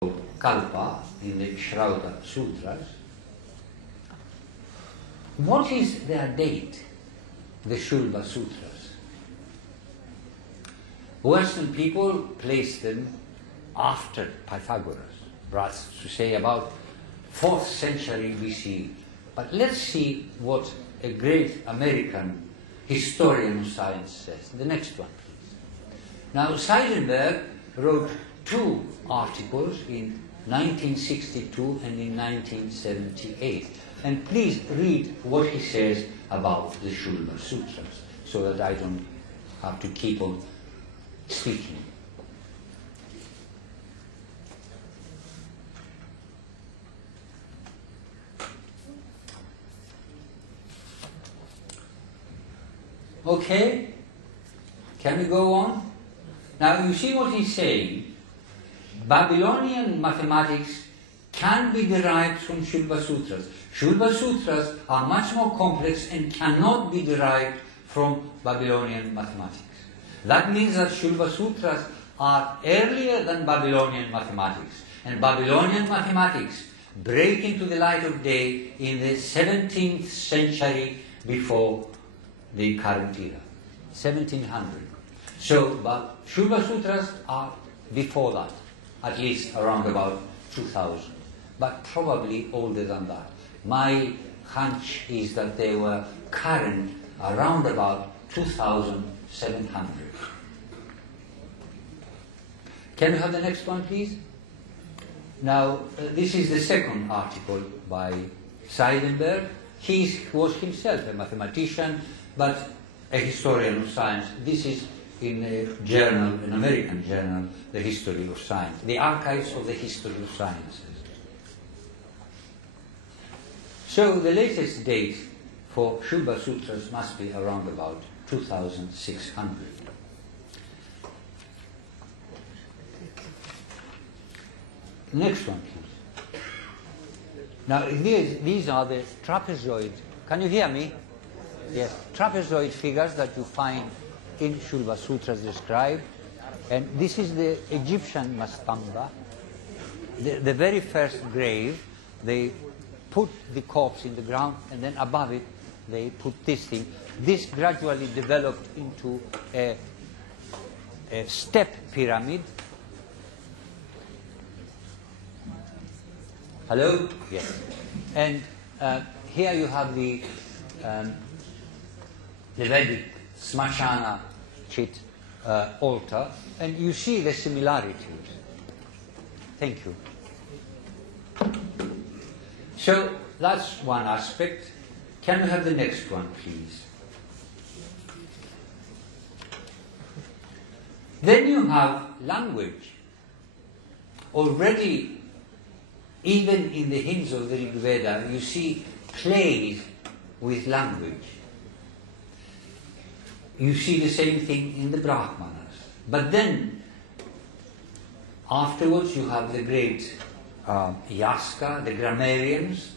Kalpa in the Shrauta Sutras. What is their date, the Shulba Sutras? Western people place them after Pythagoras, perhaps to say about 4th century BC. But let's see what a great American historian of science says. The next one, please. Now, Seidenberg wrote 2 articles in 1962 and in 1978. And please read what he says about the Shulba Sutras, so that I don't have to keep on speaking. Okay, can we go on? Now you see what he's saying. Babylonian mathematics can be derived from Shulba Sutras. Shulba Sutras are much more complex and cannot be derived from Babylonian mathematics. That means that Shulba Sutras are earlier than Babylonian mathematics, and Babylonian mathematics break into the light of day in the 17th century before the current era, 1700. So, but Shulba Sutras are before that, at least around about 2000, but probably older than that. My hunch is that they were current around about 2700. Can we have the next one, please? Now, this is the second article by Seidenberg. He was himself a mathematician, but a historian of science. This is in a journal, an American journal, The History of Science, the Archives of the History of Sciences. So the latest date for Shulba Sutras must be around about 2600. Next one, please. Now these are the trapezoid. Can you hear me? Yes, trapezoid figures that you find in Shulba Sutras described. And this is the Egyptian mastamba, the very first grave. They put the corpse in the ground, and then above it they put this thing. This gradually developed into a step pyramid. Hello? Yes. And here you have the Vedic Smashana Chit altar, and you see the similarities. Thank you. So that's one aspect. Can we have the next one, please? Then you have language. Already, even in the hymns of the Rig Veda, you see plays with language. You see the same thing in the Brahmanas. But then, afterwards, you have the great Yaska, the grammarians.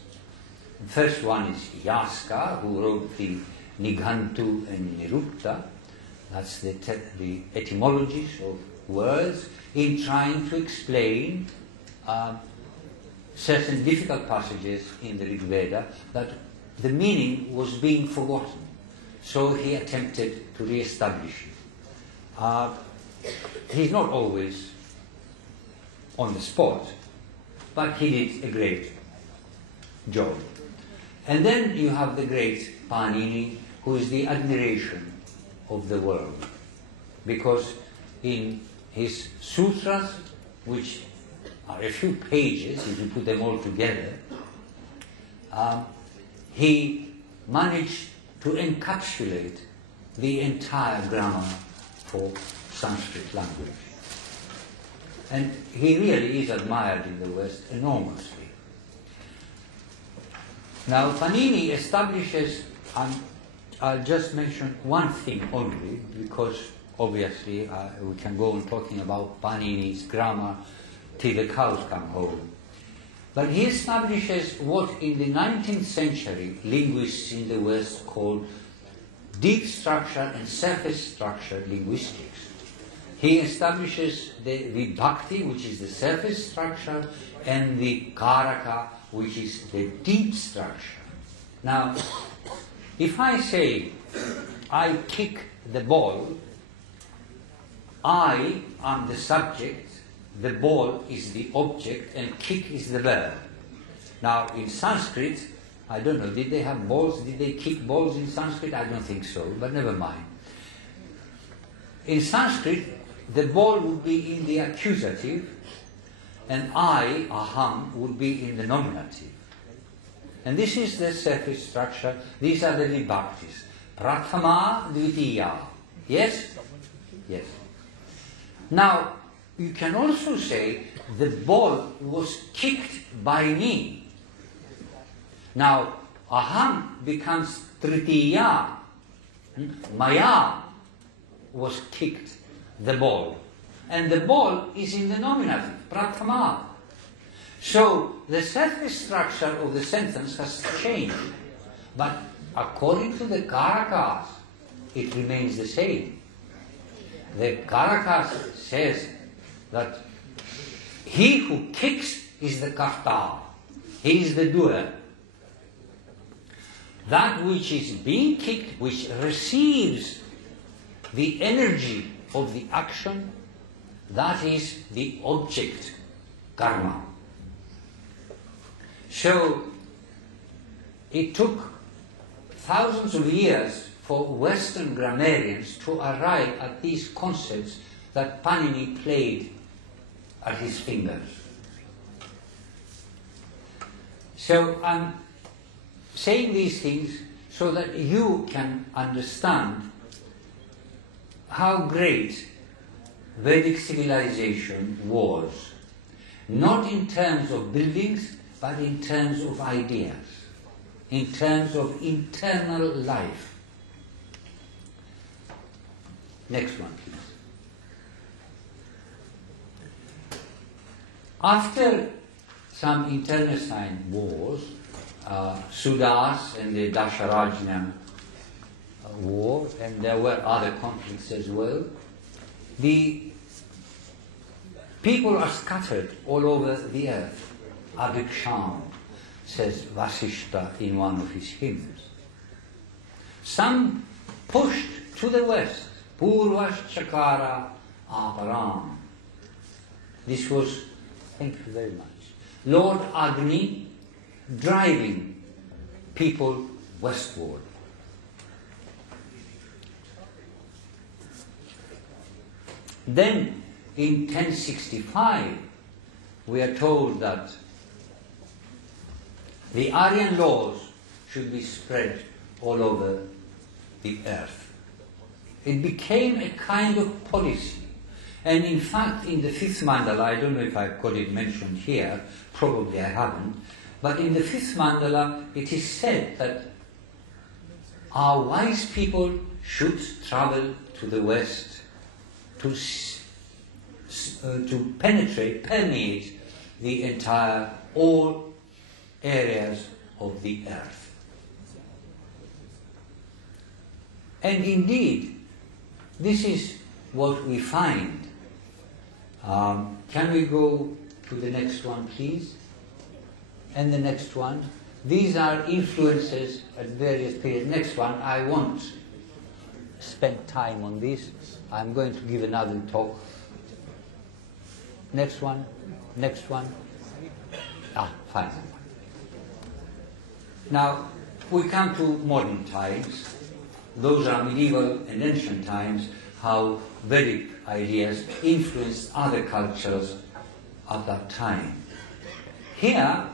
The first one is Yaska, who wrote the Nighantu and Nirukta. That's the etymologies of words, in trying to explain certain difficult passages in the Rig Veda that the meaning was being forgotten. So he attempted to re-establish it. He's not always on the spot, but he did a great job. And then you have the great Panini, who is the admiration of the world. Because in his sutras, which are a few pages, if you put them all together, he managed to encapsulate the entire grammar for Sanskrit language. And he really is admired in the West enormously. Now, Panini establishes, I'll just mention one thing only, because obviously we can go on talking about Panini's grammar till the cows come home. But he establishes what in the 19th century linguists in the West called deep structure and surface structure linguistics. he establishes the vibhakti, which is the surface structure, and the karaka, which is the deep structure. Now, if I say, I kick the ball, I am the subject, the ball is the object, and kick is the verb. Now, in Sanskrit, I don't know, did they have balls? Did they kick balls in Sanskrit? I don't think so, but never mind. In Sanskrit, the ball would be in the accusative, and I, aham, would be in the nominative. And this is the surface structure. These are the vibhaktis. Prathama, dvitiya. Yes? Yes. Now, you can also say the ball was kicked by me. Now, aham becomes tritiya. Maya was kicked, the ball. And the ball is in the nominative, prathama. So, the surface structure of the sentence has changed. But according to the karakas, it remains the same. The karakas says that he who kicks is the karta. He is the doer. That which is being kicked, which receives the energy of the action, that is the object, karma. So, it took thousands of years for Western grammarians to arrive at these concepts that Panini played at his fingers. So I'm saying these things so that you can understand how great Vedic civilization was, not in terms of buildings, but in terms of ideas, in terms of internal life. Next one, please. After some internecine wars, Sudas and the Dasharajna war, and there were other conflicts as well, the people are scattered all over the earth. Abhiksham, says Vasishta in one of his hymns. Some pushed to the west, Purvash Chakara Aparam. This was, thank you very much, Lord Agni driving people westward. Then in 1065 we are told that the Aryan laws should be spread all over the earth. It became a kind of policy. And in fact, in the fifth mandala, I don't know if I've got it mentioned here, probably I haven't, but in the fifth mandala it is said that our wise people should travel to the west to permeate the entire, all areas of the earth. And indeed, this is what we find. Can we go to the next one, please? And the next one. These are influences at various periods. Next one, I won't spend time on this. I'm going to give another talk. Next one. Next one. Fine. Now, we come to modern times. Those are medieval and ancient times, how Vedic ideas influenced other cultures at that time. Here,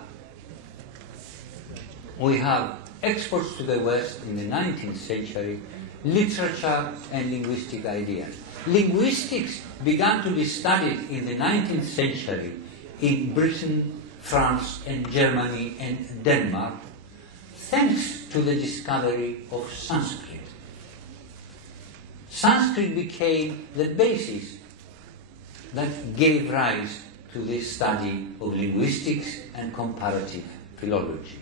we have exports to the West in the 19th century, literature and linguistic ideas. Linguistics began to be studied in the 19th century in Britain, France, and Germany, and Denmark, thanks to the discovery of Sanskrit. Sanskrit became the basis that gave rise to the study of linguistics and comparative philology.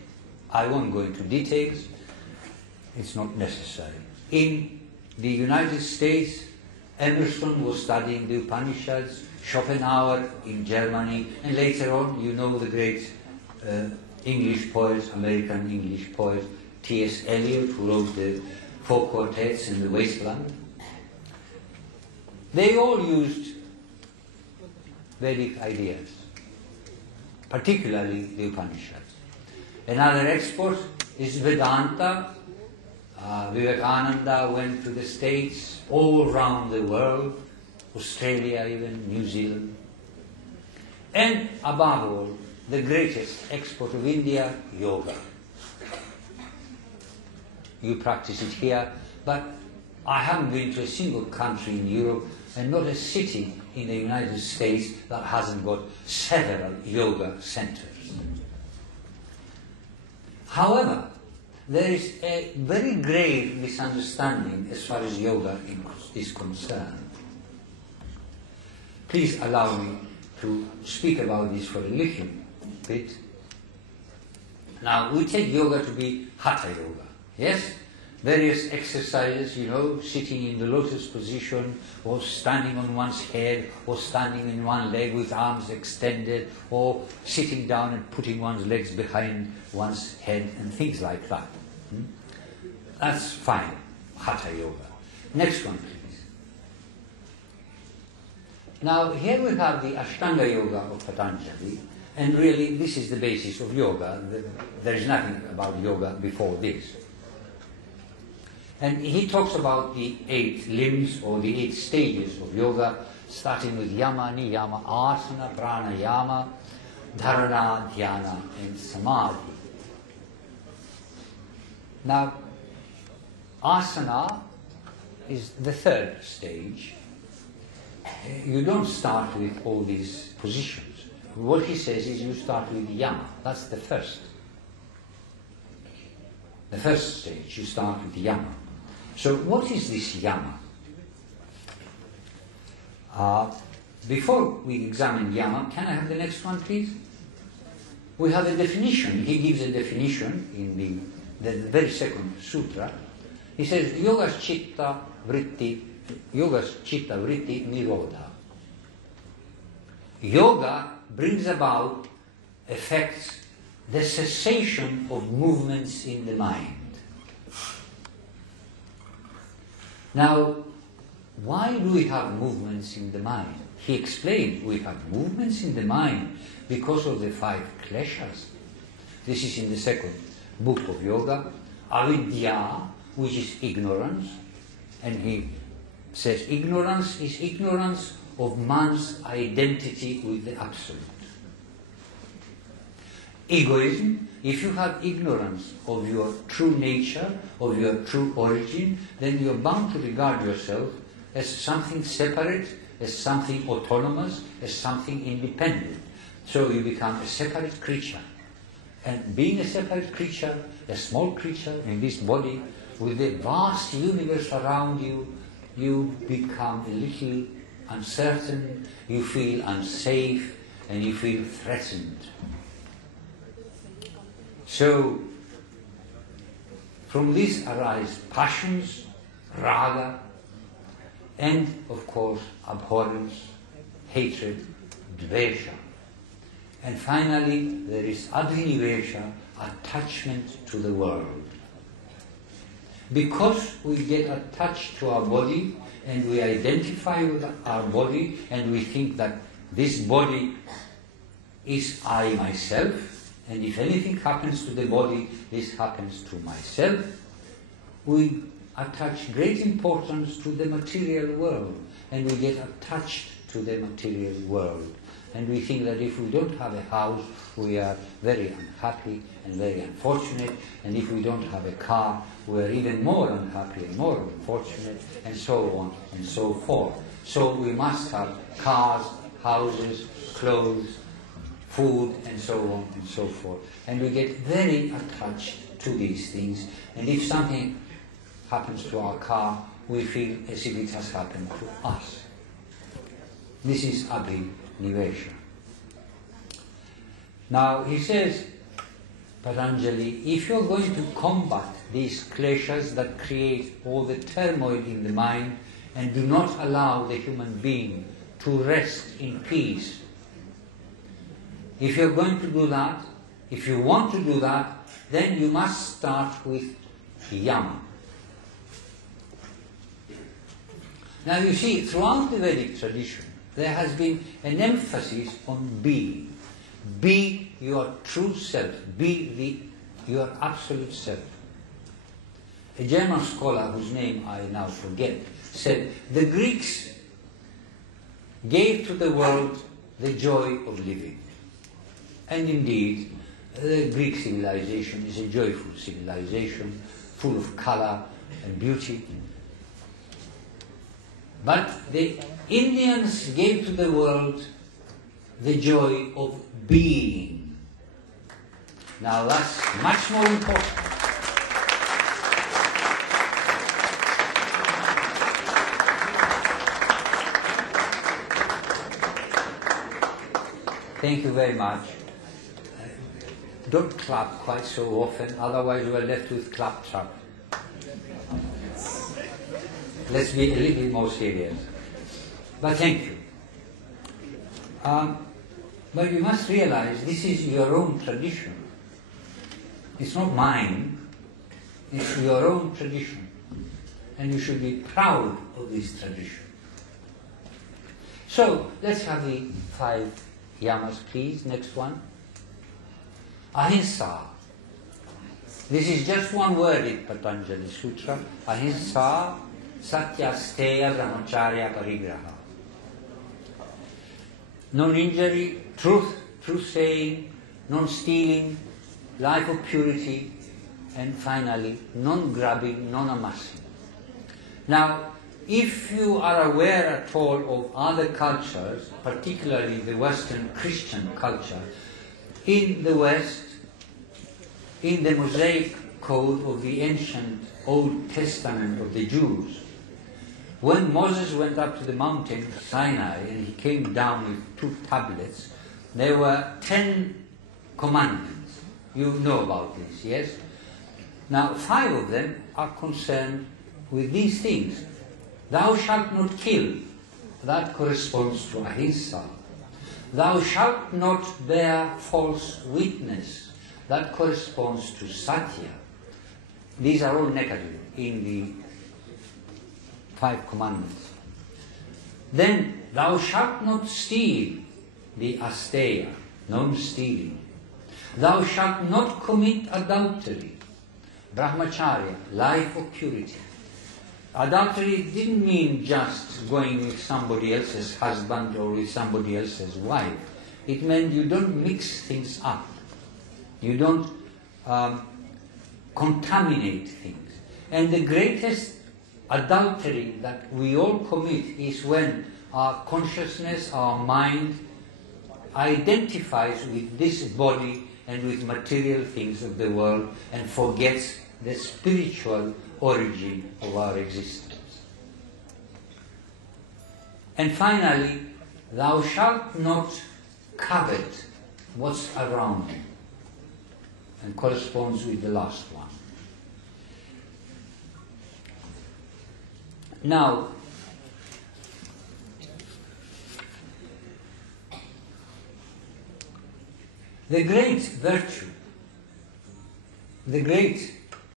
I won't go into details, it's not necessary. In the United States, Emerson was studying the Upanishads, Schopenhauer in Germany, and later on, you know the great English poet, American English poet, T.S. Eliot, who wrote the 4 quartets in the Wasteland. They all used Vedic ideas, particularly the Upanishads. Another export is Vedanta. Vivekananda went to the States, all around the world, Australia even, New Zealand. And above all, the greatest export of India, yoga. You practice it here, but I haven't been to a single country in Europe and not a city in the United States that hasn't got several yoga centers. However, there is a very grave misunderstanding as far as yoga is concerned. Please allow me to speak about this for a little bit. Now, we take yoga to be hatha yoga, yes? Various exercises, sitting in the lotus position, or standing on one's head, or standing in one leg with arms extended, or sitting down and putting one's legs behind one's head, and things like that. That's fine, hatha yoga. Next one, please. Now, here we have the Ashtanga yoga of Patanjali, and really this is the basis of yoga. There is nothing about yoga before this. And he talks about the 8 limbs or the 8 stages of yoga, starting with yama, niyama, asana, pranayama, dharana, dhyana, and samadhi. Now, asana is the 3rd stage. You don't start with all these positions. What he says is you start with yama. That's the first. The first stage, you start with yama. So what is this yama? Before we examine yama, can I have the next one, please? We have a definition. He gives a definition in the very second sutra. He says, yogas chitta vritti nirodha. Yoga brings about, affects the cessation of movements in the mind. Now, why do we have movements in the mind? He explained we have movements in the mind because of the 5 kleshas. This is in the second book of yoga. Avidya, which is ignorance, and he says ignorance is ignorance of man's identity with the Absolute. Egoism, if you have ignorance of your true nature, of your true origin, then you are bound to regard yourself as something separate, as something autonomous, as something independent. So you become a separate creature. And being a separate creature, a small creature in this body, with the vast universe around you, you become a little uncertain, you feel unsafe, and you feel threatened. So, from this arise passions, raga, and of course abhorrence, hatred, dvesha. And finally, there is adhinivesha, attachment to the world. Because we get attached to our body and we identify with our body and we think that this body is I myself, and if anything happens to the body, this happens to myself, we attach great importance to the material world, and we get attached to the material world. And we think that if we don't have a house, we are very unhappy and very unfortunate, and if we don't have a car, we are even more unhappy and more unfortunate, and so on and so forth. So we must have cars, houses, clothes, food, and so on and so forth. And we get very attached to these things. And if something happens to our car, we feel as if it has happened to us. This is abhinivesha. Now he says, Patanjali, if you're going to combat these kleshas that create all the turmoil in the mind and do not allow the human being to rest in peace. If you're going to do that, if you want to do that, then you must start with yama. Now you see, throughout the Vedic tradition, there has been an emphasis on being. Be your true self. Be your absolute self. A German scholar, whose name I now forget, said, the Greeks gave to the world the joy of living. And indeed, the Greek civilization is a joyful civilization, full of color and beauty. But the Indians gave to the world the joy of being. Now that's much more important. Thank you very much. Don't clap quite so often, otherwise you are left with claptrap. Let's be a little bit more serious. But thank you. But you must realize this is your own tradition. It's not mine. It's your own tradition. And you should be proud of this tradition. So, let's have the 5 yamas, please. Next one. Ahimsa. This is just one word in Patanjali Sutra. Ahimsa satya steya brahmacharya parigraha. Non-injury, truth-saying, non-stealing, life of purity, and finally, non-grabbing, non-amassing. Now, if you are aware at all of other cultures, particularly the Western Christian culture, in the West, in the Mosaic code of the ancient Old Testament of the Jews, when Moses went up to the mountain Sinai and he came down with 2 tablets, there were 10 commandments. You know about this, yes? Now 5 of them are concerned with these things. Thou shalt not kill. That corresponds to ahimsa. Thou shalt not bear false witness. That corresponds to satya. These are all negative in the 5 commandments. Then, thou shalt not steal, the asteya, non-stealing. Thou shalt not commit adultery, brahmacharya, life of purity. Adultery didn't mean just going with somebody else's husband or with somebody else's wife. It meant you don't mix things up. You don't contaminate things. And the greatest adultery that we all commit is when our consciousness, our mind, identifies with this body and with material things of the world and forgets the spiritual origin of our existence. And finally, thou shalt not covet what's around you, and corresponds with the last one. Now, the great virtue, the great